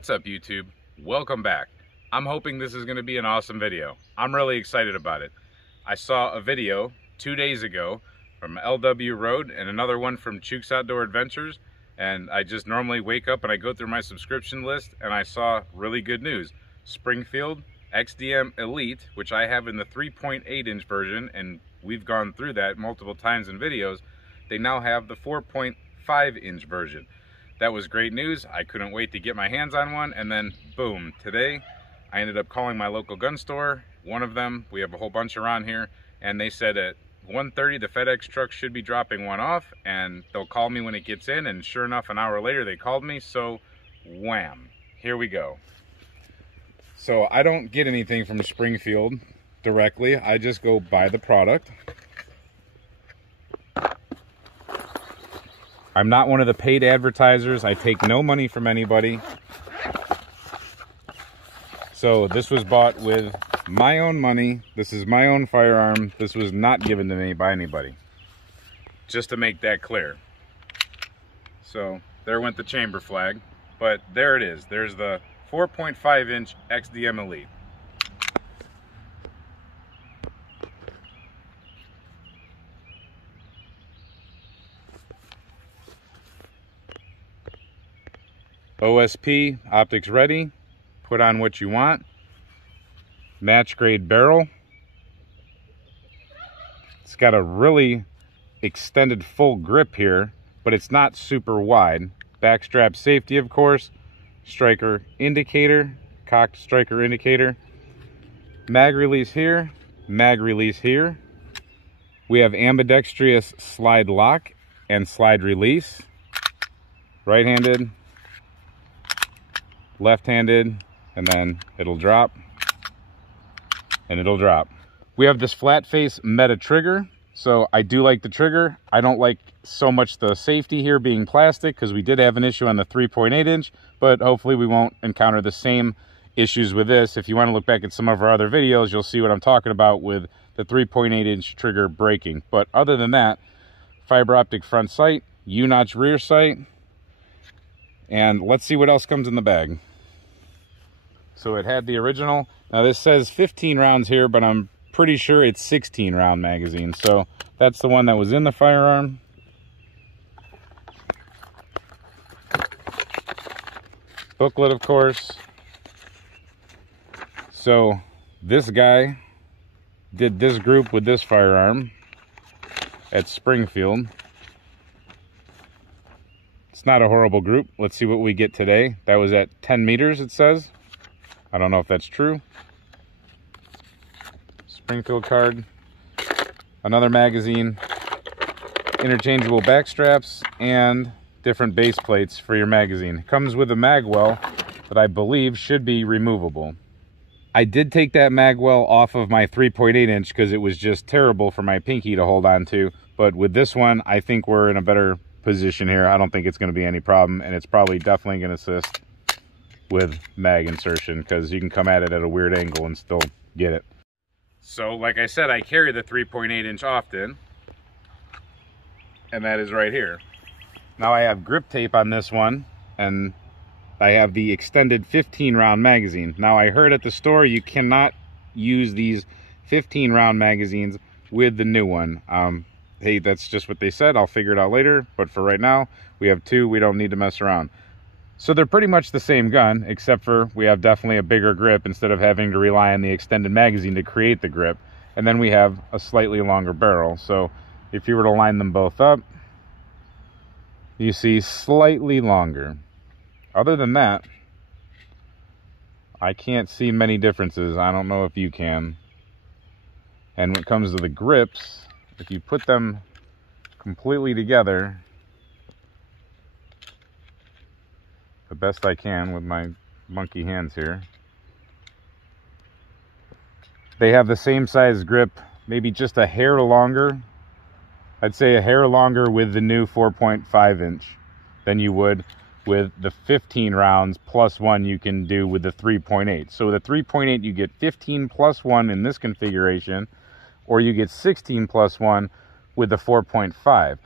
What's up, YouTube? Welcome back. I'm hoping this is going to be an awesome video. I'm really excited about it. I saw a video 2 days ago from LWRoads and another one from Chukes Outdoor Adventures, and I just normally wake up and I go through my subscription list and I saw really good news. Springfield XDM Elite, which I have in the 3.8-inch version, and we've gone through that multiple times in videos, they now have the 4.5-inch version. That was great news. I couldn't wait to get my hands on one, and then boom, today I ended up calling my local gun store, one of them, we have a whole bunch around here, and they said at 1:30 the FedEx truck should be dropping one off, and they'll call me when it gets in, and sure enough, an hour later they called me, so wham, here we go. So I don't get anything from Springfield directly, I just go buy the product. I'm not one of the paid advertisers. I take no money from anybody. So this was bought with my own money. This is my own firearm. This was not given to me by anybody. Just to make that clear. So there went the chamber flag. But there it is. There's the 4.5-inch XDM Elite. OSP, optics ready, put on what you want, match grade barrel. It's got a really extended full grip here, but it's not super wide. Backstrap safety, of course, striker indicator, cocked striker indicator, mag release here, mag release here. We have ambidextrous slide lock and slide release, right-handed, left-handed, and then it'll drop, and it'll drop. We have this flat face meta trigger, so I do like the trigger. I don't like so much the safety here being plastic, because we did have an issue on the 3.8-inch, but hopefully we won't encounter the same issues with this. If you want to look back at some of our other videos, you'll see what I'm talking about with the 3.8-inch trigger breaking. But other than that, fiber optic front sight, U-notch rear sight, and let's see what else comes in the bag. So it had the original. Now this says 15 rounds here, but I'm pretty sure it's 16 round magazine. So that's the one that was in the firearm. Booklet, of course. So this guy did this group with this firearm at Springfield. It's not a horrible group. Let's see what we get today. That was at 10 meters, it says. I don't know if that's true. Springfield card. Another magazine. Interchangeable back straps and different base plates for your magazine. It comes with a mag well that I believe should be removable. I did take that mag well off of my 3.8-inch because it was just terrible for my pinky to hold on to. But with this one, I think we're in a better position here. I don't think it's going to be any problem, and it's probably definitely going to assist with mag insertion, because you can come at it at a weird angle and still get it. So like I said, I carry the 3.8-inch often, and that is right here. Now I have grip tape on this one, and I have the extended 15 round magazine. Now I heard at the store you cannot use these 15 round magazines with the new one. Hey, that's just what they said. I'll figure it out later, but for right now we have two. We don't need to mess around. So they're pretty much the same gun, except for we have definitely a bigger grip instead of having to rely on the extended magazine to create the grip. And then we have a slightly longer barrel. So if you were to line them both up, you see slightly longer. Other than that, I can't see many differences. I don't know if you can. And when it comes to the grips, if you put them completely together, the best I can with my monkey hands here, they have the same size grip, maybe just a hair longer. I'd say a hair longer with the new 4.5-inch than you would with the 15 rounds plus one you can do with the 3.8. So with the 3.8 you get 15 plus one in this configuration, or you get 16 plus one with the 4.5.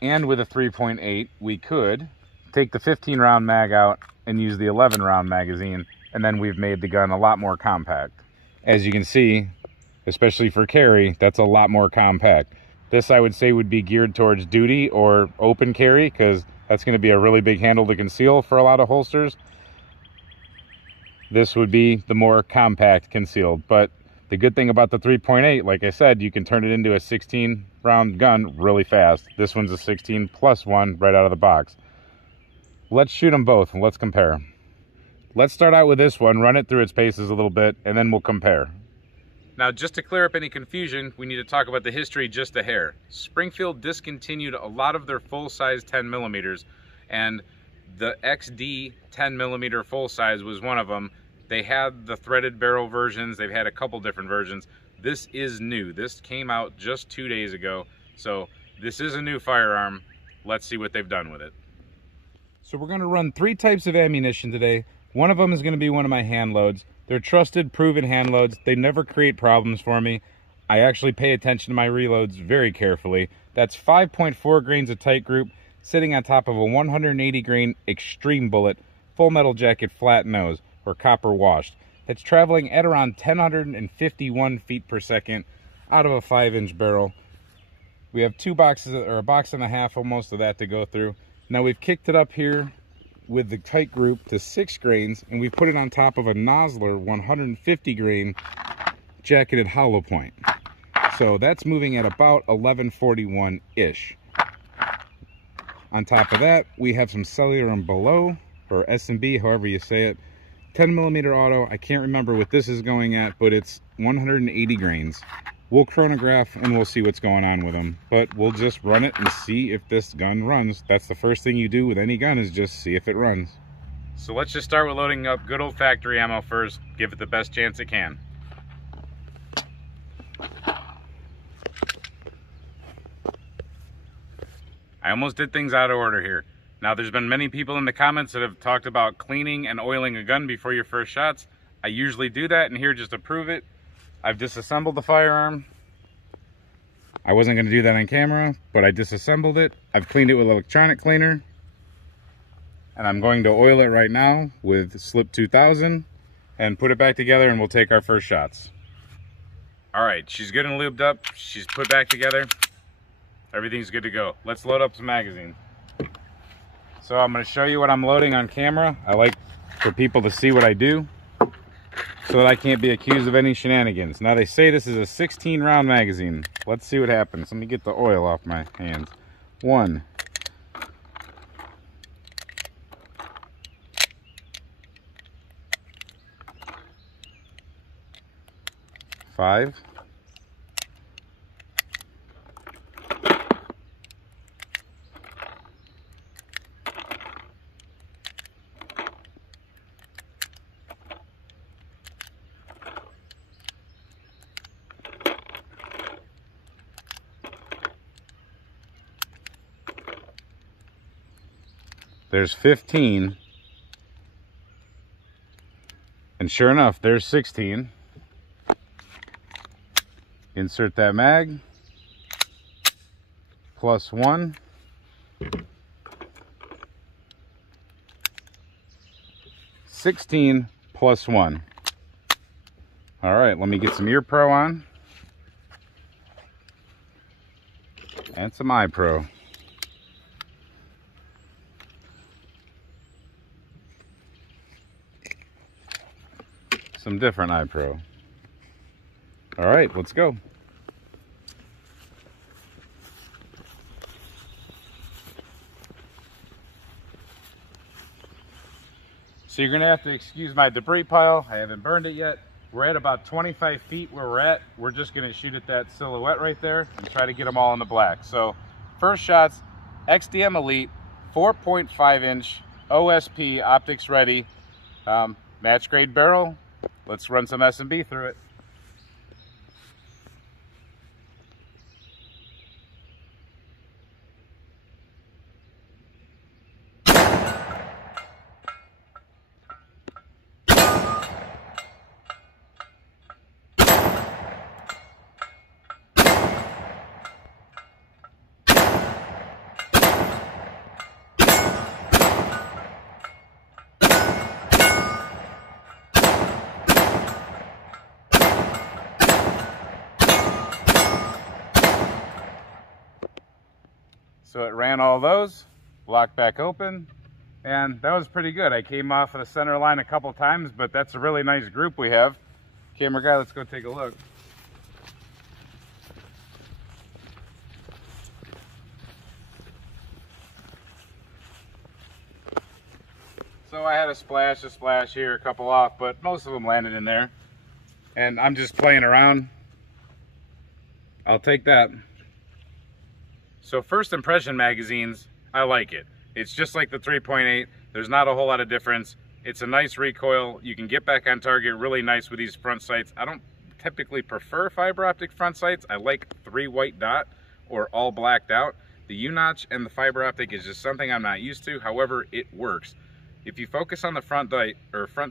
And with a 3.8 we could take the 15 round mag out and use the 11 round magazine, and then we've made the gun a lot more compact. As you can see, especially for carry, that's a lot more compact. This I would say would be geared towards duty or open carry, because that's going to be a really big handle to conceal for a lot of holsters. This would be the more compact concealed, but the good thing about the 3.8, like I said, you can turn it into a 16 round gun really fast. This one's a 16 plus 1 right out of the box. Let's shoot them both and let's compare. Let's start out with this one, run it through its paces a little bit, and then we'll compare. Now, just to clear up any confusion, we need to talk about the history just a hair. Springfield discontinued a lot of their full-size 10mm, and the XD 10mm full-size was one of them. They had the threaded barrel versions. They've had a couple different versions. This is new. This came out just 2 days ago, so this is a new firearm. Let's see what they've done with it. So we're going to run 3 types of ammunition today. One of them is going to be one of my hand loads. They're trusted, proven hand loads. They never create problems for me. I actually pay attention to my reloads very carefully. That's 5.4 grains of tight group sitting on top of a 180 grain extreme bullet, full metal jacket, flat nose, or copper washed. That's traveling at around 1,051 feet per second out of a 5-inch barrel. We have 2 boxes, or a box and a half almost of that to go through. Now we've kicked it up here with the tight group to 6 grains, and we put it on top of a Nosler 150 grain jacketed hollow point. So that's moving at about 1141-ish. On top of that, we have some cellular and below, or S&B, however you say it. 10mm auto, I can't remember what this is going at, but it's 180 grains. We'll chronograph and we'll see what's going on with them, but we'll just run it and see if this gun runs. That's the first thing you do with any gun, is just see if it runs. So let's just start with loading up good old factory ammo first, give it the best chance it can. I almost did things out of order here. Now, there's been many people in the comments that have talked about cleaning and oiling a gun before your first shots. I usually do that, and here, just to prove it, I've disassembled the firearm. I wasn't going to do that on camera, but I disassembled it. I've cleaned it with electronic cleaner, and I'm going to oil it right now with Slip 2000 and put it back together, and we'll take our first shots. All right, she's good and lubed up. She's put back together. Everything's good to go. Let's load up some magazine. So I'm going to show you what I'm loading on camera. I like for people to see what I do, so that I can't be accused of any shenanigans. Now, they say this is a 16 round magazine. Let's see what happens. Let me get the oil off my hands. 1. 5. 15, and sure enough, there's 16. Insert that mag, plus 1, +16 plus 1. All right, let me get some ear pro on and some eye pro. Some different eye pro. All right, let's go. So you're gonna have to excuse my debris pile. I haven't burned it yet. We're at about 25 feet where we're at. We're just gonna shoot at that silhouette right there and try to get them all in the black. So first shots, XDM Elite, 4.5-inch OSP optics ready, match grade barrel. Let's run some S&B through it. So it ran all those, locked back open, and that was pretty good. I came off of the center line a couple times, but that's a really nice group we have. Camera guy, let's go take a look. So I had a splash here, a couple off, but most of them landed in there. And I'm just playing around. I'll take that. So first impression magazines, I like it. It's just like the 3.8. There's not a whole lot of difference. It's a nice recoil. You can get back on target really nice with these front sights. I don't typically prefer fiber optic front sights. I like 3 white dot or all blacked out. The U-notch and the fiber optic is just something I'm not used to. However, it works. If you focus on the front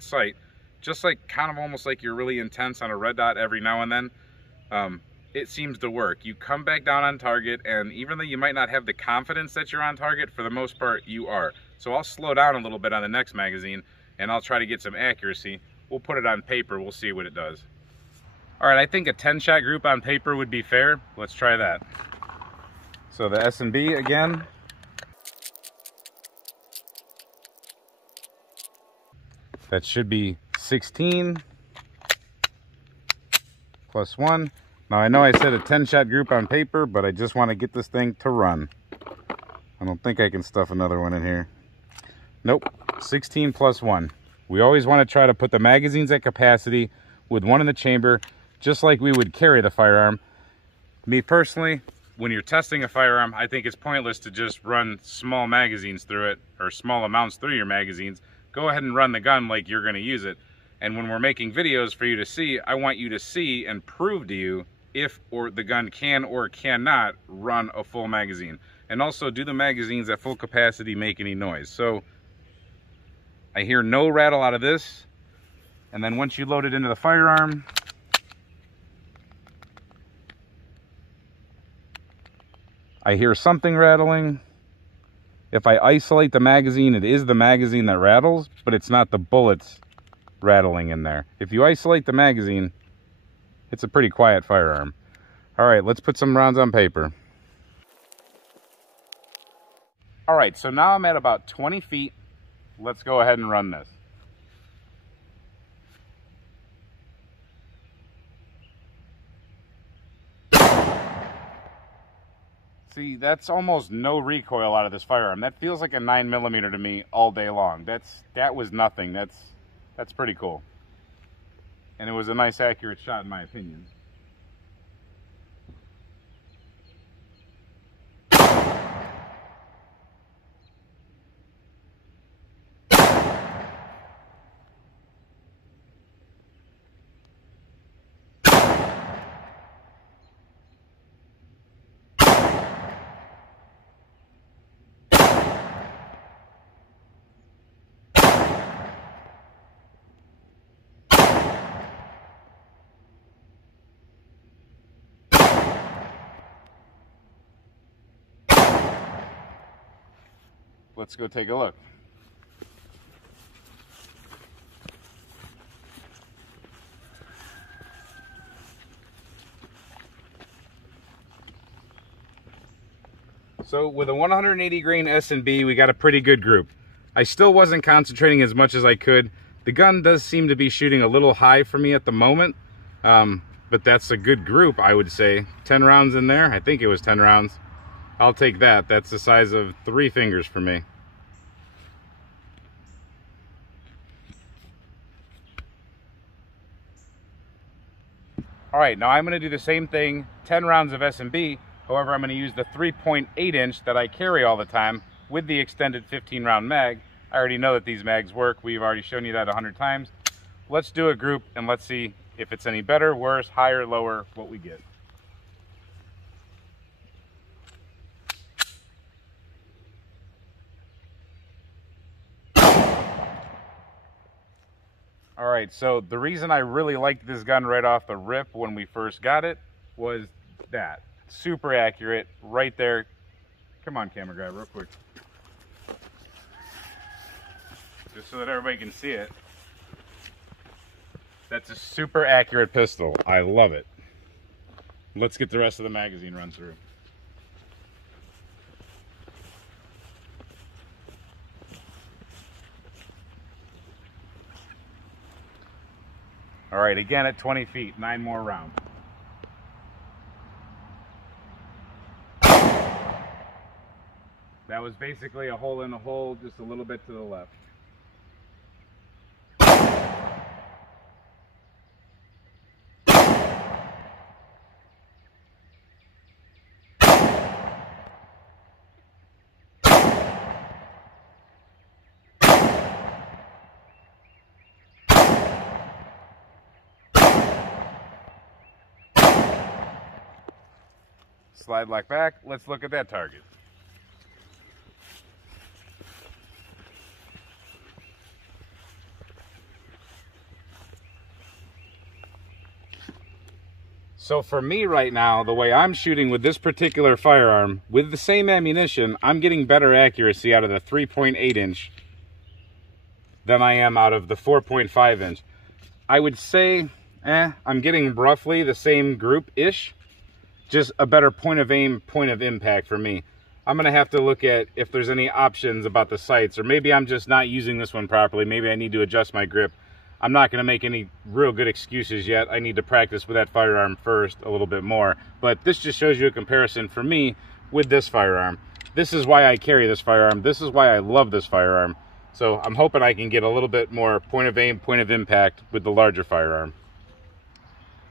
sight, just like kind of almost like you're really intense on a red dot every now and then, it seems to work. You come back down on target, and even though you might not have the confidence that you're on target, for the most part you are. So I'll slow down a little bit on the next magazine and I'll try to get some accuracy. We'll put it on paper, we'll see what it does. All right, I think a 10-shot group on paper would be fair. Let's try that. So the S&B again. That should be 16 plus 1. Now I know I said a 10-shot group on paper, but I just want to get this thing to run. I don't think I can stuff another one in here. Nope, 16 plus 1. We always want to try to put the magazines at capacity with one in the chamber, just like we would carry the firearm. Me personally, when you're testing a firearm, I think it's pointless to just run small magazines through it, or small amounts through your magazines. Go ahead and run the gun like you're going to use it. And when we're making videos for you to see, I want you to see and prove to you if or the gun can or cannot run a full magazine. And also, do the magazines at full capacity make any noise? So I hear no rattle out of this. And then once you load it into the firearm, I hear something rattling. If I isolate the magazine, it is the magazine that rattles, but it's not the bullets rattling in there. If you isolate the magazine, it's a pretty quiet firearm. All right, let's put some rounds on paper. All right, so now I'm at about 20 feet. Let's go ahead and run this. See, that's almost no recoil out of this firearm. That feels like a 9mm to me all day long. That was nothing. That's pretty cool. And it was a nice, accurate shot in my opinion. Let's go take a look. So with a 180 grain S&B, we got a pretty good group. I still wasn't concentrating as much as I could. The gun does seem to be shooting a little high for me at the moment, but that's a good group, I would say. 10 rounds in there. I think it was 10 rounds. I'll take that. That's the size of 3 fingers for me. All right, now I'm going to do the same thing, 10 rounds of S&B. However, I'm going to use the 3.8 inch that I carry all the time with the extended 15 round mag. I already know that these mags work. We've already shown you that 100 times. Let's do a group and let's see if it's any better, worse, higher, lower, what we get. All right, so the reason I really liked this gun right off the rip when we first got it was that. Super accurate, right there. Come on, camera guy, real quick. Just so that everybody can see it. That's a super accurate pistol. I love it. Let's get the rest of the magazine run through. All right, again at 20 feet, 9 more rounds. That was basically a hole in the hole, just a little bit to the left. Slide like back. Let's look at that target. So for me right now, the way I'm shooting with this particular firearm, with the same ammunition, I'm getting better accuracy out of the 3.8 inch than I am out of the 4.5 inch. I would say, I'm getting roughly the same group-ish, just a better point of aim, point of impact for me. I'm gonna have to look at if there's any options about the sights, or maybe I'm just not using this one properly. Maybe I need to adjust my grip. I'm not gonna make any real good excuses yet. I need to practice with that firearm first a little bit more. But this just shows you a comparison for me with this firearm. This is why I carry this firearm. This is why I love this firearm. So I'm hoping I can get a little bit more point of aim, point of impact with the larger firearm.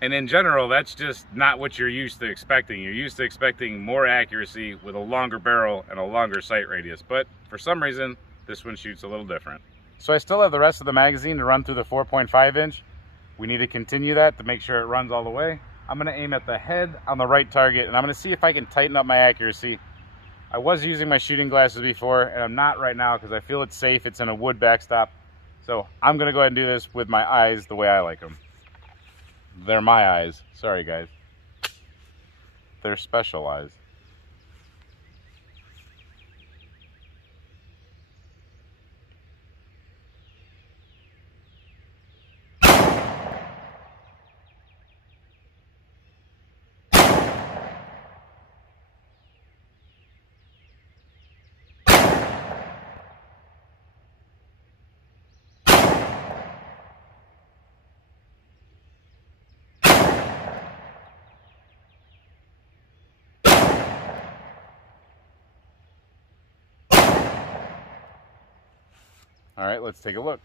And in general, that's just not what you're used to expecting. You're used to expecting more accuracy with a longer barrel and a longer sight radius. But for some reason, this one shoots a little different. So I still have the rest of the magazine to run through the 4.5 inch. We need to continue that to make sure it runs all the way. I'm gonna aim at the head on the right target, and I'm gonna see if I can tighten up my accuracy. I was using my shooting glasses before, and I'm not right now because I feel it's safe. It's in a wood backstop. So I'm gonna go ahead and do this with my eyes the way I like them. They're my eyes. Sorry, guys. They're special eyes. All right, let's take a look.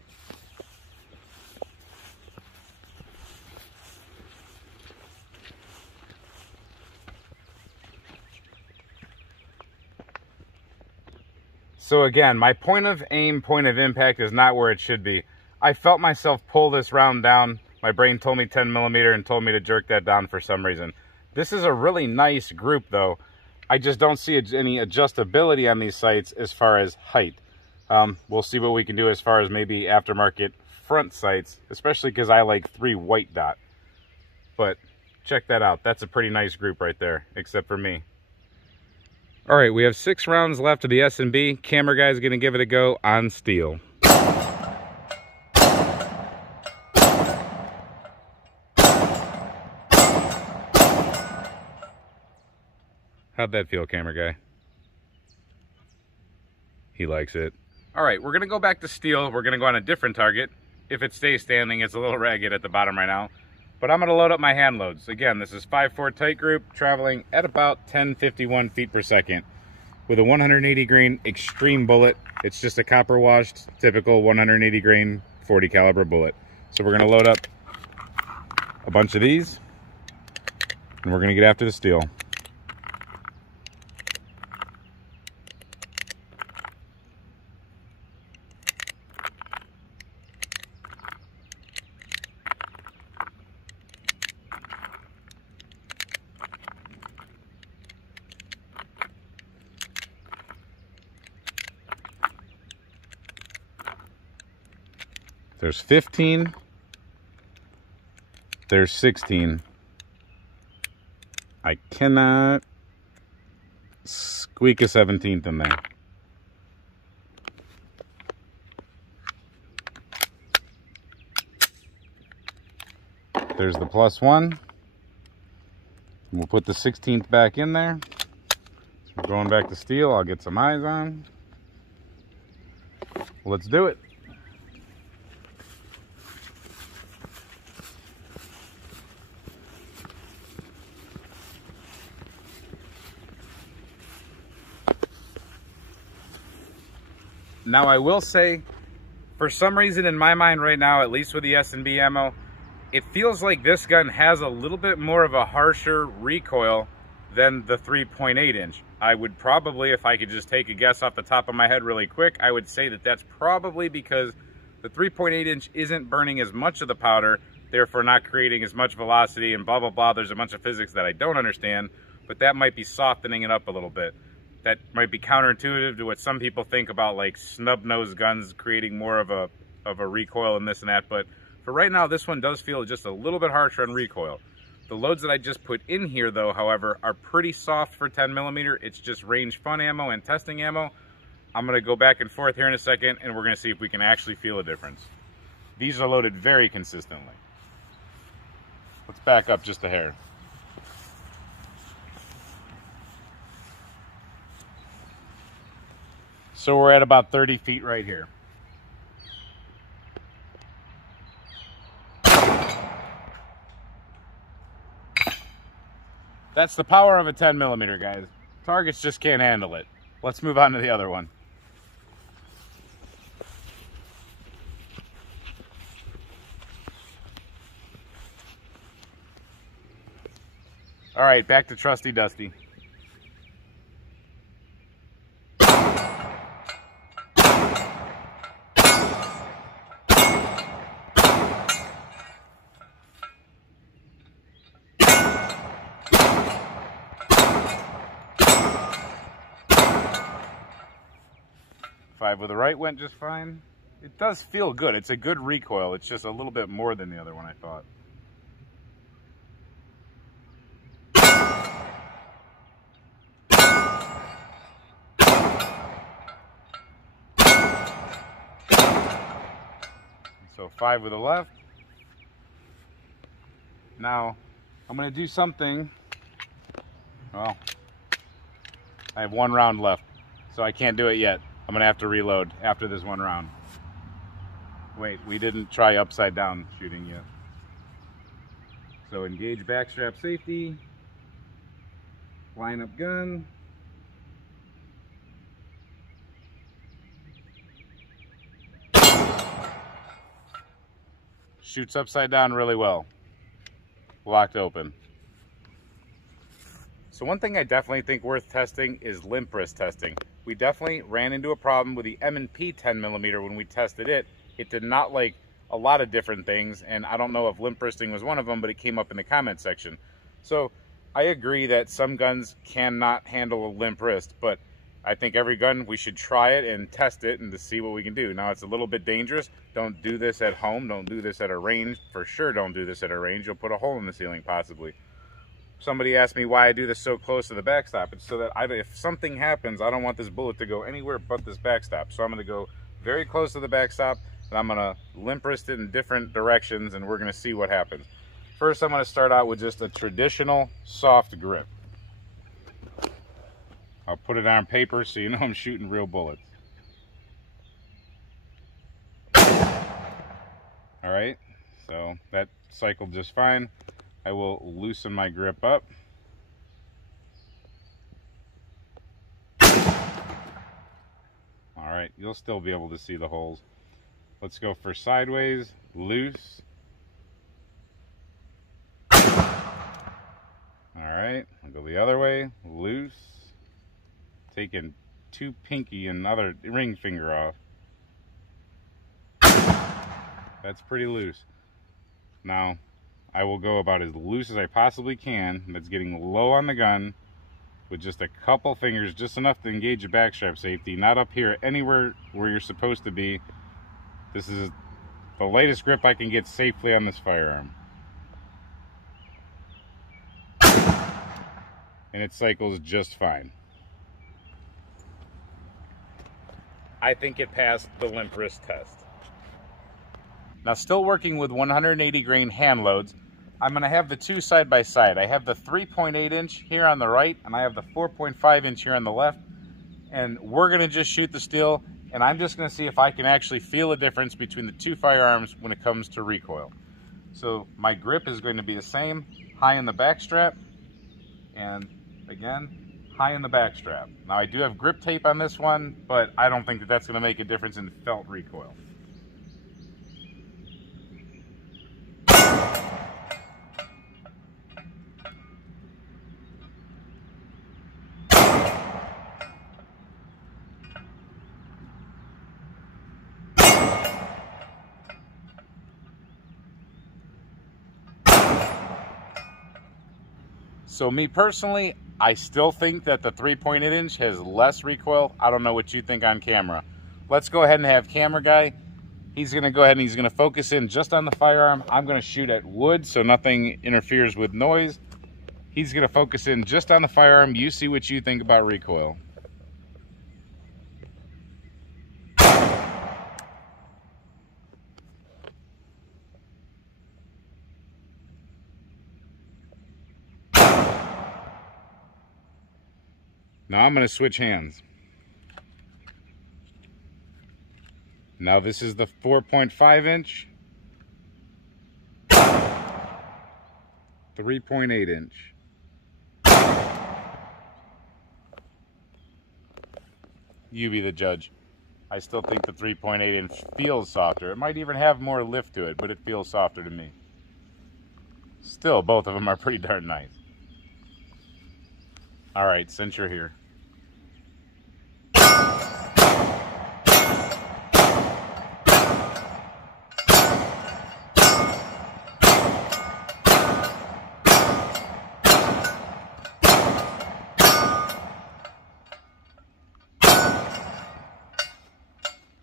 So again, my point of aim, point of impact is not where it should be. I felt myself pull this round down. My brain told me 10mm and told me to jerk that down for some reason. This is a really nice group though. I just don't see any adjustability on these sights as far as height. We'll see what we can do as far as maybe aftermarket front sights, especially because I like 3 white dot. But check that out. That's a pretty nice group right there, except for me. All right, we have 6 rounds left of the S&B. Camera guy's gonna give it a go on steel. How'd that feel, camera guy? He likes it. All right, we're gonna go back to steel. We're gonna go on a different target. If it stays standing, it's a little ragged at the bottom right now. But I'm gonna load up my hand loads. Again, this is 5.4 tight group, traveling at about 1051 feet per second with a 180 grain extreme bullet. It's just a copper washed, typical 180 grain 40 caliber bullet. So we're gonna load up a bunch of these and we're gonna get after the steel. There's 15, there's 16. I cannot squeak a 17th in there. There's the +1. We'll put the 16th back in there. So we're going back to steel. I'll get some eyes on. Let's do it. Now I will say, for some reason in my mind right now, at least with the S&B ammo, it feels like this gun has a little bit more of a harsher recoil than the 3.8 inch. I would probably, if I could just take a guess off the top of my head really quick, I would say that that's probably because the 3.8 inch isn't burning as much of the powder, therefore not creating as much velocity and blah, blah, blah. There's a bunch of physics that I don't understand, but that might be softening it up a little bit. That might be counterintuitive to what some people think about like snub-nosed guns creating more of a recoil and this and that, but for right now, this one does feel just a little bit harsher on recoil. The loads that I just put in here though, however, are pretty soft for 10mm. It's just range fun ammo and testing ammo. I'm gonna go back and forth here in a second and we're gonna see if we can actually feel a difference. These are loaded very consistently. Let's back up just a hair. So we're at about 30 feet right here. That's the power of a 10mm, guys. Targets just can't handle it. Let's move on to the other one. All right, back to trusty Dusty. Five with the right went just fine. It does feel good. It's a good recoil. It's just a little bit more than the other one, I thought. So 5 with the left. Now, I'm going to do something. Well, I have 1 round left, so I can't do it yet. I'm going to have to reload after this 1 round. Wait, we didn't try upside down shooting yet. So engage backstrap safety. Line up gun. Shoots upside down really well. Locked open. So one thing I definitely think worth testing is limp wrist testing. We definitely ran into a problem with the M&P 10mm when we tested it. It did not like a lot of different things, and I don't know if limp wristing was one of them, but it came up in the comment section. So I agree that some guns cannot handle a limp wrist, but I think every gun, we should try it and test it and to see what we can do. Now, it's a little bit dangerous. Don't do this at home. Don't do this at a range. For sure, don't do this at a range. You'll put a hole in the ceiling, possibly. Somebody asked me why I do this so close to the backstop. It's so that if something happens, I don't want this bullet to go anywhere but this backstop. So I'm going to go very close to the backstop, and I'm going to limp wrist it in different directions, and we're going to see what happens. First, I'm going to start out with just a traditional soft grip. I'll put it on paper so you know I'm shooting real bullets. All right, so that cycled just fine. I will loosen my grip up. All right, you'll still be able to see the holes. Let's go for sideways, loose. All right, I'll go the other way, loose. Taking 2 pinky and another ring finger off. That's pretty loose. Now, I will go about as loose as I possibly can. That's getting low on the gun with just a couple fingers, just enough to engage the backstrap safety, not up here, anywhere where you're supposed to be. This is the latest grip I can get safely on this firearm. And it cycles just fine. I think it passed the limp wrist test. Now, still working with 180 grain hand loads, I'm going to have the two side by side. I have the 3.8 inch here on the right, and I have the 4.5 inch here on the left. And we're going to just shoot the steel, and I'm just going to see if I can actually feel a difference between the two firearms when it comes to recoil. So my grip is going to be the same, high in the back strap, and again, high in the back strap. Now I do have grip tape on this one, but I don't think that that's going to make a difference in felt recoil. So me personally, I still think that the 3.8 inch has less recoil. I don't know what you think on camera. Let's go ahead and have camera guy. He's gonna go ahead and he's gonna focus in just on the firearm. I'm gonna shoot at wood so nothing interferes with noise. He's gonna focus in just on the firearm. You see what you think about recoil. Now I'm going to switch hands. Now this is the 4.5 inch, 3.8 inch. You be the judge. I still think the 3.8 inch feels softer. It might even have more lift to it, but it feels softer to me. Still, both of them are pretty darn nice. All right, since you're here.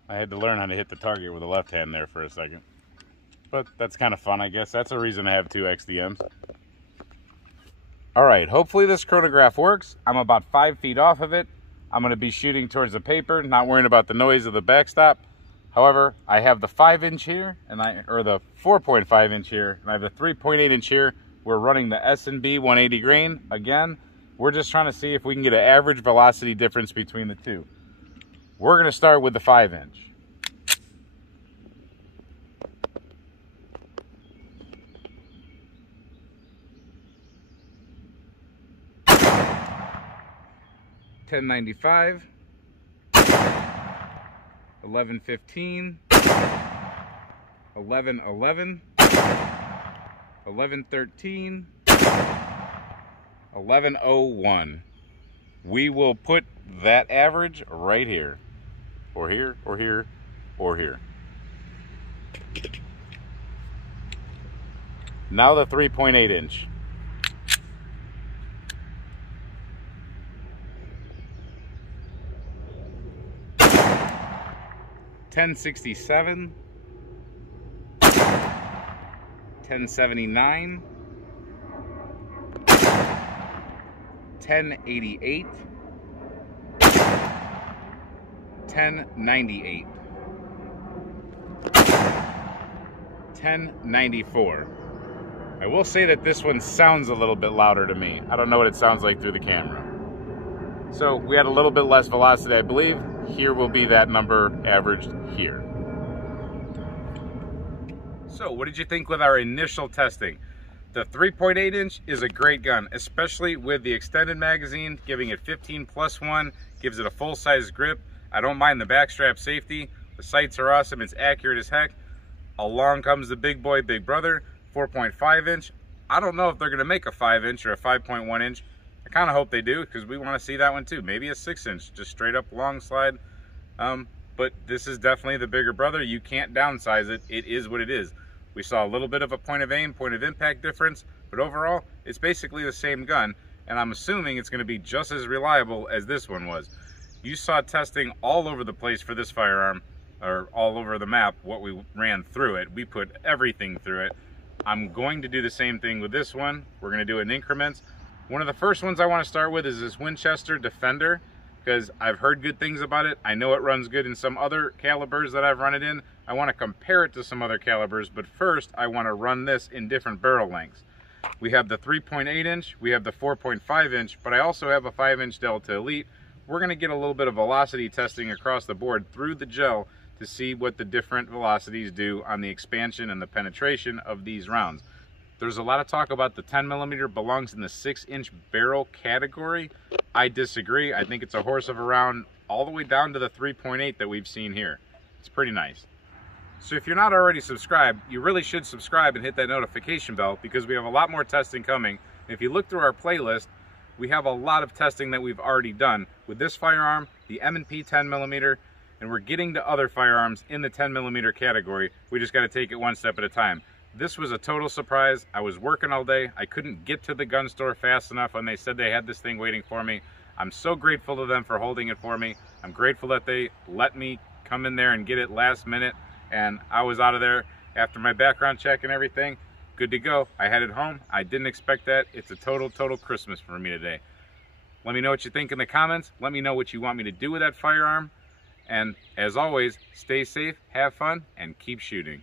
I had to learn how to hit the target with the left hand there for a second. But that's kind of fun, I guess. That's a reason to have two XDMs. Alright, hopefully this chronograph works. I'm about 5 feet off of it. I'm going to be shooting towards the paper, not worrying about the noise of the backstop. However, I have the 5 inch here, or the 4.5 inch here, and I have the 3.8 inch here. We're running the S&B 180 grain. Again, we're just trying to see if we can get an average velocity difference between the two. We're going to start with the 5 inch. $10.95, $11.15, $11.11, $11.13, $11.01. We will put that average right here, or here, or here, or here. Now the 3.8 inch. $10.67, $10.79, $10.88, $10.98, $10.94. I will say that this one sounds a little bit louder to me. I don't know what it sounds like through the camera. So we had a little bit less velocity, I believe. Here will be that number averaged here. So what did you think with our initial testing? The 3.8 inch is a great gun, especially with the extended magazine, giving it 15+1, gives it a full-size grip. I don't mind the backstrap safety. The sights are awesome, it's accurate as heck. Along comes the big boy, big brother, 4.5 inch. I don't know if they're gonna make a 5 inch or a 5.1 inch. I kind of hope they do, because we want to see that one too. Maybe a 6 inch, just straight up long slide. But this is definitely the bigger brother. You can't downsize it. It is what it is. We saw a little bit of a point of aim, point of impact difference, but overall, it's basically the same gun, and I'm assuming it's going to be just as reliable as this one was. You saw testing all over the place for this firearm, or all over the map, what we ran through it. We put everything through it. I'm going to do the same thing with this one. We're going to do it in increments. One of the first ones I want to start with is this Winchester Defender, because I've heard good things about it. I know it runs good in some other calibers that I've run it in. I want to compare it to some other calibers, but first I want to run this in different barrel lengths. We have the 3.8 inch, we have the 4.5 inch, but I also have a 5 inch Delta Elite. We're going to get a little bit of velocity testing across the board through the gel to see what the different velocities do on the expansion and the penetration of these rounds. There's a lot of talk about the 10mm belongs in the 6-inch barrel category. I disagree. I think it's a horse of around all the way down to the 3.8 that we've seen here. It's pretty nice. So if you're not already subscribed, you really should subscribe and hit that notification bell, because we have a lot more testing coming. And if you look through our playlist, we have a lot of testing that we've already done with this firearm, the M&P 10mm, and we're getting to other firearms in the 10mm category. We just got to take it one step at a time. This was a total surprise. I was working all day. I couldn't get to the gun store fast enough when they said they had this thing waiting for me. I'm so grateful to them for holding it for me. I'm grateful that they let me come in there and get it last minute, and I was out of there after my background check and everything. Good to go. I headed home. I didn't expect that. It's a total Christmas for me today. Let me know what you think in the comments. Let me know what you want me to do with that firearm. And as always, stay safe, have fun, and keep shooting.